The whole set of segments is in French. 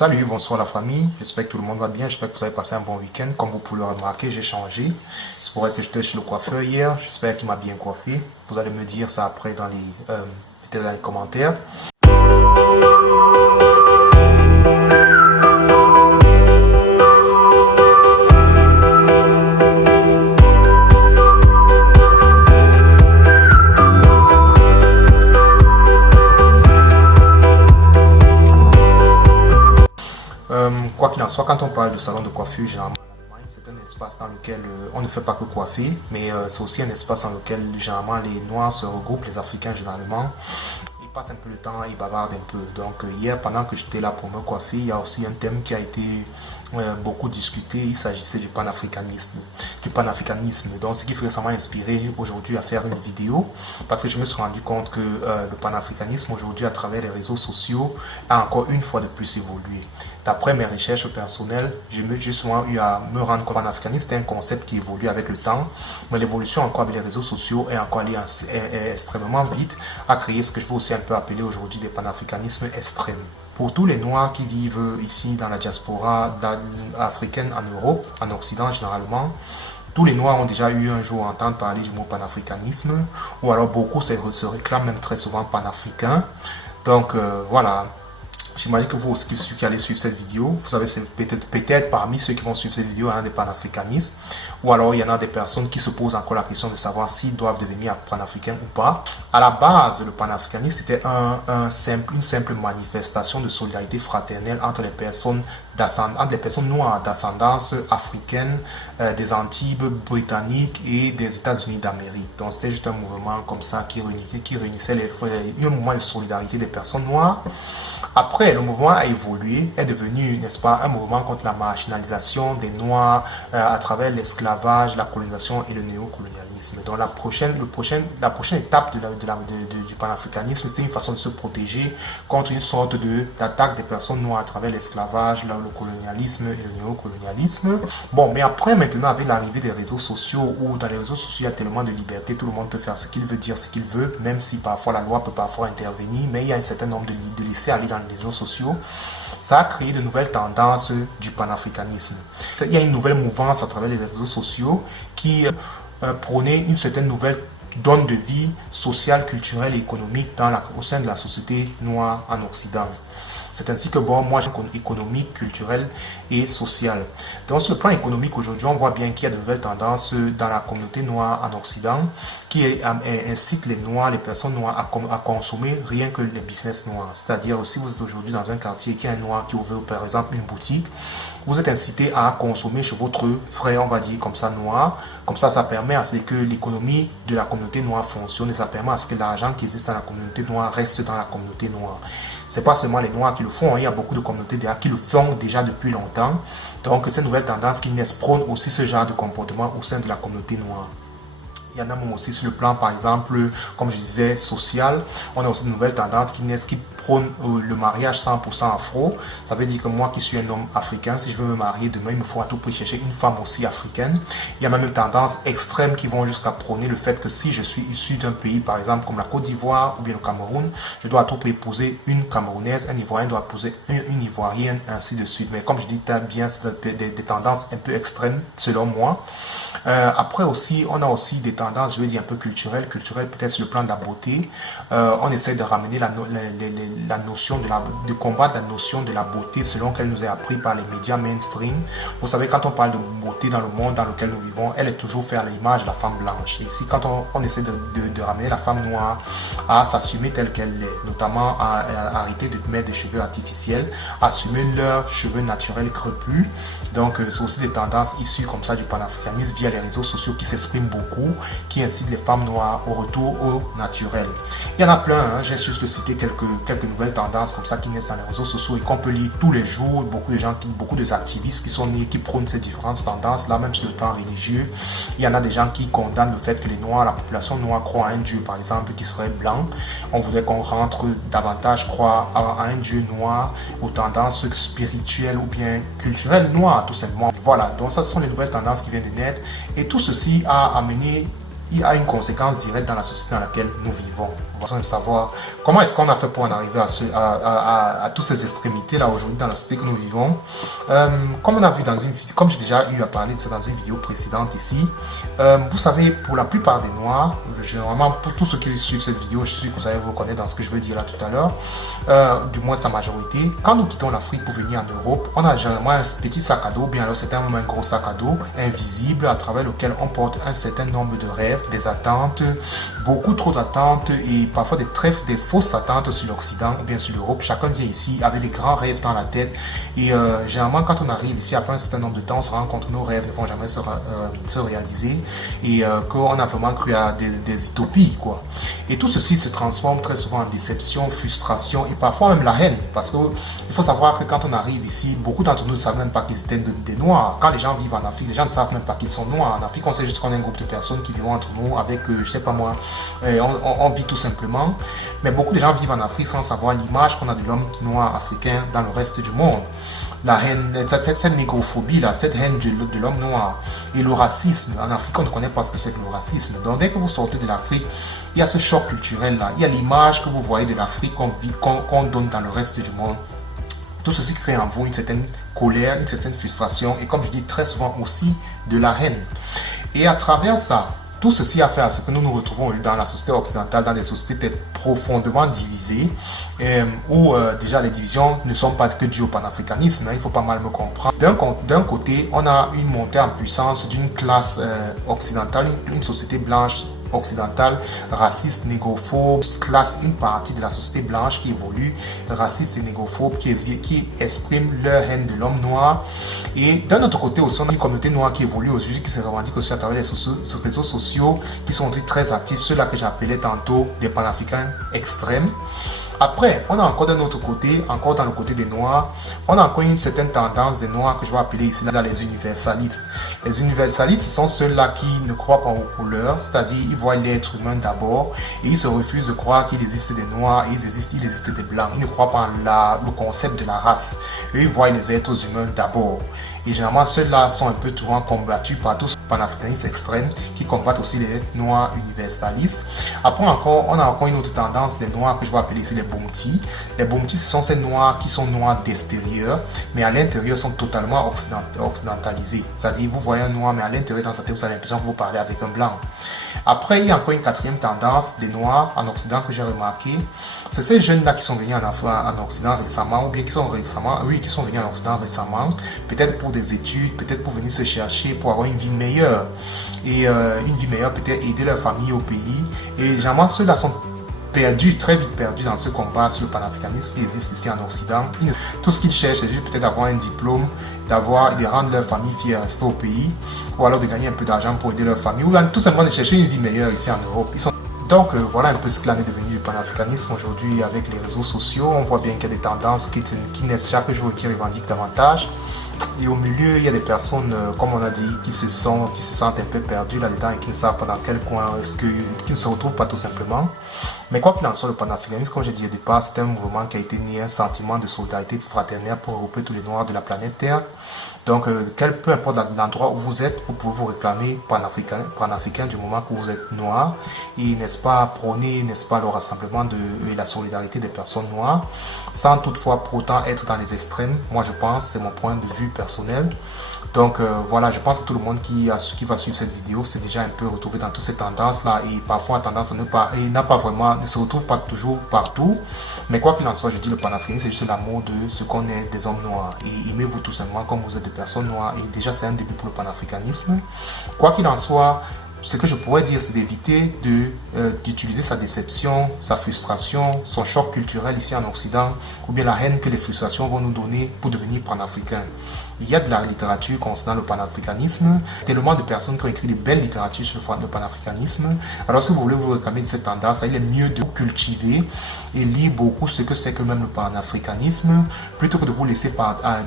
Salut, bonsoir la famille, j'espère que tout le monde va bien, j'espère que vous avez passé un bon week-end. Comme vous pouvez le remarquer, j'ai changé. C'est pour être que j'étais chez le coiffeur hier, j'espère qu'il m'a bien coiffé. Vous allez me dire ça après peut-être dans les commentaires. Quoi qu'il en soit, quand on parle de salon de coiffure, généralement, c'est un espace dans lequel on ne fait pas que coiffer, mais c'est aussi un espace dans lequel généralement les Noirs se regroupent, les Africains généralement. Ils passent un peu le temps, ils bavardent un peu. Donc hier, pendant que j'étais là pour me coiffer, il y a aussi un thème qui a été beaucoup discuté. Il s'agissait du panafricanisme. Donc ce qui fait ça m'a inspiré aujourd'hui à faire une vidéo, parce que je me suis rendu compte que le panafricanisme aujourd'hui à travers les réseaux sociaux a encore une fois de plus évolué. D'après mes recherches personnelles, j'ai souvent eu à me rendre compte que le panafricanisme est un concept qui évolue avec le temps, mais l'évolution encore avec les réseaux sociaux est encore allée extrêmement vite à créer ce que je peux aussi un peu appeler aujourd'hui des panafricanismes extrêmes. Pour tous les Noirs qui vivent ici dans la diaspora africaine en Europe, en Occident généralement, tous les Noirs ont déjà eu un jour à entendre parler du mot panafricanisme, ou alors beaucoup se réclament même très souvent panafricains. Donc voilà. J'imagine que vous aussi, ceux qui allez suivre cette vidéo, vous savez, c'est peut-être parmi ceux qui vont suivre cette vidéo, il y en a des panafricanistes, ou alors il y en a des personnes qui se posent encore la question de savoir s'ils doivent devenir panafricains ou pas. À la base, le panafricanisme était une simple manifestation de solidarité fraternelle entre les personnes noires d'ascendance africaine, des Antilles britanniques et des États-Unis d'Amérique. Donc c'était juste un mouvement comme ça qui réunissait un mouvement de solidarité des personnes noires. Après, le mouvement a évolué, est devenu, n'est-ce pas, un mouvement contre la marginalisation des Noirs à travers l'esclavage, la colonisation et le néocolonialisme. Donc la prochaine étape du panafricanisme, c'était une façon de se protéger contre une sorte d'attaque des personnes noires à travers l'esclavage, le colonialisme et le néocolonialisme. Bon, mais après, maintenant, avec l'arrivée des réseaux sociaux, où dans les réseaux sociaux, il y a tellement de liberté, tout le monde peut faire ce qu'il veut, dire ce qu'il veut, même si parfois la loi peut parfois intervenir, mais il y a un certain nombre de laisser aller dans les réseaux sociaux. Ça a créé de nouvelles tendances du panafricanisme. Il y a une nouvelle mouvance à travers les réseaux sociaux qui prônait une certaine nouvelle donne de vie sociale, culturelle et économique au sein de la société noire en Occident. C'est ainsi que, bon, moi, j'ai économique, culturel et social. Donc, sur le plan économique, aujourd'hui, on voit bien qu'il y a de nouvelles tendances dans la communauté noire en Occident qui incite les Noirs, les personnes noires à consommer rien que les business noirs. C'est-à-dire, si vous êtes aujourd'hui dans un quartier qui a un Noir qui ouvre, par exemple, une boutique, vous êtes incité à consommer chez votre frère, on va dire comme ça, noir. Comme ça permet à ce que l'économie de la communauté noire fonctionne et ça permet à ce que l'argent qui existe dans la communauté noire reste dans la communauté noire. C'est pas seulement les Noirs qui le font, il y a beaucoup de communautés qui le font déjà depuis longtemps. Donc, ces nouvelles tendances qui naissent prônent aussi ce genre de comportement au sein de la communauté noire. Il y en a même aussi sur le plan, par exemple, comme je disais, social. On a aussi de nouvelles tendances qui naissent, qui prônent le mariage 100% afro. Ça veut dire que moi qui suis un homme africain, si je veux me marier demain, il me faut à tout prix chercher une femme aussi africaine. Il y a même une tendance extrême qui vont jusqu'à prôner le fait que si je suis issu d'un pays, par exemple, comme la Côte d'Ivoire ou bien le Cameroun, je dois à tout prix épouser une Camerounaise, un Ivoirien doit épouser une Ivoirienne, ainsi de suite. Mais comme je dis bien, c'est des tendances un peu extrêmes, selon moi. Après aussi, on a aussi des tendances, je veux dire, un peu culturelles peut-être sur le plan de la beauté. On essaie de ramener la notion de combattre la notion de la beauté selon qu'elle nous est apprise par les médias mainstream. Vous savez, quand on parle de beauté dans le monde dans lequel nous vivons, elle est toujours faite à l'image de la femme blanche. Ici, quand on essaie de ramener la femme noire à s'assumer telle qu'elle est, notamment à arrêter de mettre des cheveux artificiels, assumer leurs cheveux naturels crépus. Donc, c'est aussi des tendances issues comme ça du panafricanisme via les réseaux sociaux qui s'expriment beaucoup, qui incitent les femmes noires au retour au naturel. Il y en a plein, hein. J'ai juste cité quelques nouvelles tendances comme ça qui naissent dans les réseaux sociaux et qu'on peut lire tous les jours. Beaucoup d'activistes qui sont nés, qui prônent ces différentes tendances, là même sur le plan religieux. Il y en a des gens qui condamnent le fait que les Noirs, la population noire croit à un Dieu, par exemple, qui serait blanc. On voudrait qu'on rentre davantage croire à un Dieu noir, aux tendances spirituelles ou bien culturelles noires, tout simplement. Voilà, donc ça ce sont les nouvelles tendances qui viennent de naître. Et tout ceci a amené, il a une conséquence directe dans la société dans laquelle nous vivons. besoin de savoir comment est-ce qu'on a fait pour en arriver à toutes ces extrémités là aujourd'hui dans la société que nous vivons. Comme on a vu dans une vidéo, comme j'ai déjà eu à parler de ça dans une vidéo précédente ici, vous savez, pour la plupart des Noirs, généralement pour tous ceux qui suivent cette vidéo, je suis sûr que vous allez vous reconnaître dans ce que je veux dire là tout à l'heure, du moins c'est la majorité. Quand nous quittons l'Afrique pour venir en Europe, on a généralement un petit sac à dos, bien alors c'est un gros sac à dos invisible à travers lequel on porte un certain nombre de rêves, des attentes, beaucoup trop d'attentes et parfois des fausses attentes sur l'Occident ou bien sur l'Europe. Chacun vient ici avec des grands rêves dans la tête et généralement quand on arrive ici après un certain nombre de temps, on se rend compte que nos rêves ne vont jamais se réaliser et qu'on a vraiment cru à des utopies quoi. Et tout ceci se transforme très souvent en déception, frustration et parfois même la haine parce qu'il faut savoir que quand on arrive ici, beaucoup d'entre nous ne savent même pas qu'ils étaient des Noirs. Quand les gens vivent en Afrique, les gens ne savent même pas qu'ils sont Noirs. En Afrique, on sait juste qu'on est un groupe de personnes qui vivent entre nous avec, je sais pas moi, on vit tout simplement. Mais beaucoup de gens vivent en Afrique sans savoir l'image qu'on a de l'homme noir africain dans le reste du monde. La haine, cette négrophobie là, cette haine de l'homme noir et le racisme. En Afrique, on ne connaît pas ce que c'est que le racisme. Donc dès que vous sortez de l'Afrique, il y a ce choc culturel là, il y a l'image que vous voyez de l'Afrique qu'on donne dans le reste du monde. Tout ceci crée en vous une certaine colère, une certaine frustration et comme je dis très souvent aussi de la haine. Et à travers ça, tout ceci a fait à ce que nous nous retrouvons dans la société occidentale, dans des sociétés profondément divisées, où déjà les divisions ne sont pas que dues au panafricanisme, hein, il faut pas mal me comprendre. D'un côté, on a une montée en puissance d'une classe occidentale, une société blanche occidentale, raciste, négrophobe, classe une partie de la société blanche qui évolue, raciste et négrophobe, qui expriment leur haine de l'homme noir. Et d'un autre côté aussi, on a une communauté noire qui évolue aujourd'hui, qui se revendique aussi à travers les réseaux sociaux, qui sont aussi très actifs, ceux-là que j'appelais tantôt des panafricains extrêmes. Après, on a encore d'un autre côté, encore dans le côté des Noirs, on a encore une certaine tendance des Noirs que je vais appeler ici là, les universalistes. Les universalistes, ce sont ceux-là qui ne croient pas aux couleurs, c'est-à-dire ils voient l'être humain d'abord et ils se refusent de croire qu'il existe des Noirs, il existe des Blancs. Ils ne croient pas en le concept de la race. Eux, ils voient les êtres humains d'abord. Et généralement, ceux-là sont un peu souvent combattus par tous les panafricanistes extrêmes qui combattent aussi les Noirs universalistes. Après encore, on a encore une autre tendance des Noirs que je vais appeler ici les Bounty. Les Bounty, ce sont ces Noirs qui sont noirs d'extérieur, mais à l'intérieur sont totalement occidentalisés. C'est-à-dire, vous voyez un Noir, mais à l'intérieur, dans sa tête, vous avez l'impression que vous parlez avec un Blanc. Après, il y a encore une quatrième tendance des Noirs en Occident que j'ai remarqué. C'est ces jeunes-là qui sont venus en Occident récemment, ou bien qui sont venus en Occident récemment, peut-être pour des études, peut-être pour venir se chercher, pour avoir une vie meilleure. Et une vie meilleure, peut-être aider leur famille au pays. Et généralement, ceux-là sont perdus, très vite perdus dans ce combat sur le panafricanisme qui existe ici en Occident. Tout ce qu'ils cherchent, c'est juste peut-être d'avoir un diplôme, de rendre leur famille fière, de rester au pays, ou alors de gagner un peu d'argent pour aider leur famille, ou tout simplement de chercher une vie meilleure ici en Europe. Donc voilà un peu ce qu'il en est devenu du panafricanisme aujourd'hui avec les réseaux sociaux. On voit bien qu'il y a des tendances qui naissent chaque jour et qui revendiquent davantage. Et au milieu, il y a des personnes, comme on a dit, qui se sentent un peu perdues là-dedans et qui ne savent pas dans quel coin qui ne se retrouvent pas tout simplement. Mais quoi qu'il en soit, le panafricanisme, comme j'ai dit au départ, c'est un mouvement qui a été né, un sentiment de solidarité fraternelle pour regrouper tous les Noirs de la planète Terre. Donc, peu importe l'endroit où vous êtes, vous pouvez vous réclamer panafricain du moment que vous êtes noir. Et n'est-ce pas prôner, n'est-ce pas le rassemblement et la solidarité des personnes noires, sans toutefois pour autant être dans les extrêmes. Moi, je pense, c'est mon point de vue personnel. Donc voilà, je pense que tout le monde qui va suivre cette vidéo s'est déjà un peu retrouvé dans toutes ces tendances-là et parfois a tendance à ne se retrouve pas toujours partout. Mais quoi qu'il en soit, je dis le panafricanisme, c'est juste l'amour de ce qu'on est des hommes noirs. Et aimez-vous tout simplement comme vous êtes des personnes noires. Et déjà, c'est un début pour le panafricanisme. Quoi qu'il en soit, ce que je pourrais dire, c'est d'éviter d'utiliser sa déception, sa frustration, son choc culturel ici en Occident, ou bien la haine que les frustrations vont nous donner pour devenir panafricains. Il y a de la littérature concernant le panafricanisme, tellement de personnes qui ont écrit de belles littératures sur le panafricanisme. Alors si vous voulez vous réclamer de cette tendance, il est mieux de vous cultiver et lire beaucoup ce que c'est que même le panafricanisme, plutôt que de vous laisser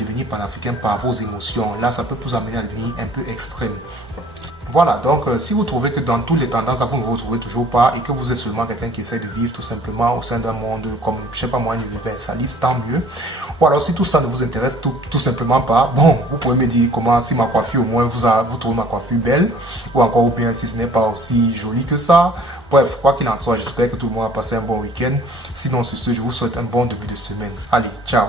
devenir panafricain par vos émotions. Là, ça peut vous amener à devenir un peu extrême. Voilà, donc si vous trouvez que dans toutes les tendances, vous ne vous retrouvez toujours pas et que vous êtes seulement quelqu'un qui essaie de vivre tout simplement au sein d'un monde comme, je sais pas moi, universaliste, tant mieux. Ou alors si tout ça ne vous intéresse tout simplement pas, bon, vous pouvez me dire comment, si ma coiffure, au moins vous trouvez ma coiffure belle, ou encore ou bien si ce n'est pas aussi joli que ça. Bref, quoi qu'il en soit, j'espère que tout le monde a passé un bon week-end. Sinon, sur ce, je vous souhaite un bon début de semaine. Allez, ciao!